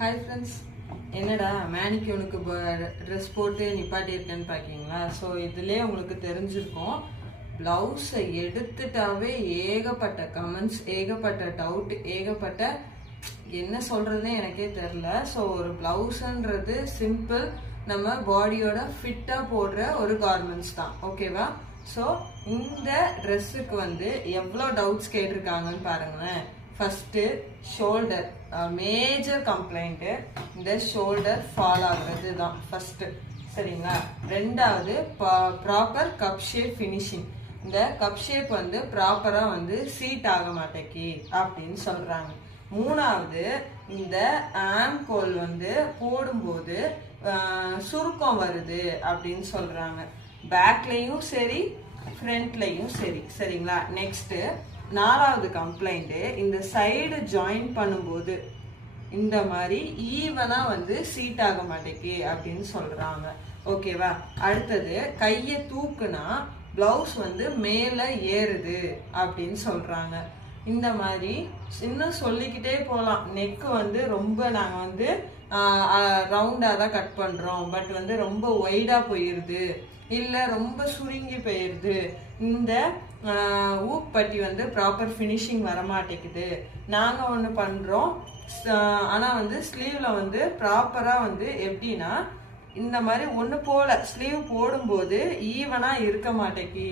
Hi friends, என்னடா மேனிக்யூனுக்கு dress போட்டு நிப்பாட்டி இருக்கேன்னு பார்க்கிங்களா? ஸோ இதுலேயே உங்களுக்கு தெரிஞ்சிருக்கும், ப்ளவுஸை எடுத்துட்டாவே ஏகப்பட்ட கமெண்ட்ஸ், ஏகப்பட்ட டவுட், ஏகப்பட்ட என்ன சொல்கிறதுனே எனக்கே தெரில. ஸோ ஒரு ப்ளவுஸுன்றது சிம்பிள், நம்ம பாடியோட ஃபிட்டாக போடுற ஒரு கார்மெண்ட்ஸ் தான், ஓகேவா? ஸோ இந்த ட்ரெஸ்ஸுக்கு எவ்வளோ டவுட்ஸ் கேட்டிருக்காங்கன்னு பாருங்களேன். ஃபஸ்ட்டு ஷோல்டர், மேஜர் கம்ப்ளைண்ட்டு இந்த ஷோல்டர் ஃபால் ஆகுறது தான் ஃபஸ்ட்டு, சரிங்களா? ரெண்டாவது ப்ராப்பர் கப் ஷேப் ஃபினிஷிங், இந்த கப் ஷேப் ப்ராப்பராக சீட் ஆக மாட்டேக்கி அப்படின்னு சொல்கிறாங்க. மூணாவது இந்த ஆம்கோல் போடும்போது சுருக்கம் வருது அப்படின்னு சொல்கிறாங்க, பேக்லேயும் சரி ஃப்ரண்ட்லேயும் சரி, சரிங்களா? நெக்ஸ்ட்டு நாலாவது கம்ப்ளைண்ட்டு, இந்த சைடு ஜாயின் பண்ணும்போது இந்த மாதிரி ஈவனாக சீட் ஆக மாட்டேங்கி அப்படின்னு சொல்கிறாங்க, ஓகேவா? அடுத்தது கையை தூக்குனா ப்ளவுஸ் மேலே ஏறுது அப்படின்னு சொல்கிறாங்க. இந்த மாதிரி இன்னும் சொல்லிக்கிட்டே போகலாம். நெக்கு ரொம்ப நாங்கள் ரவுண்டாக தான் கட் பண்ணுறோம், பட் ரொம்ப ஒய்டாக போயிடுது, இல்லை ரொம்ப சுருங்கி போயிடுது, இந்த ஊப்பட்டி ப்ராப்பர் ஃபினிஷிங் வரமாட்டேங்குது, நாங்கள் ஒன்று பண்ணுறோம் ஆனால் ஸ்லீவில் ப்ராப்பராக எப்படின்னா இந்த மாதிரி ஒன்று போல் ஸ்லீவ் போடும்போது ஈவனாக இருக்க மாட்டேங்கி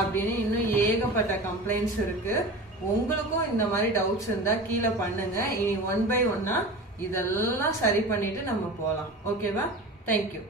அப்படின்னு இன்னும் ஏகப்பட்ட கம்ப்ளைண்ட்ஸ் இருக்குது. உங்களுக்கும் இந்த மாதிரி டவுட்ஸ் இருந்தால் கீழே பண்ணுங்கள். இனி 1 by 1 இதெல்லாம் சரி பண்ணிவிட்டு நம்ம போகலாம், ஓகேவா? தேங்க்யூ.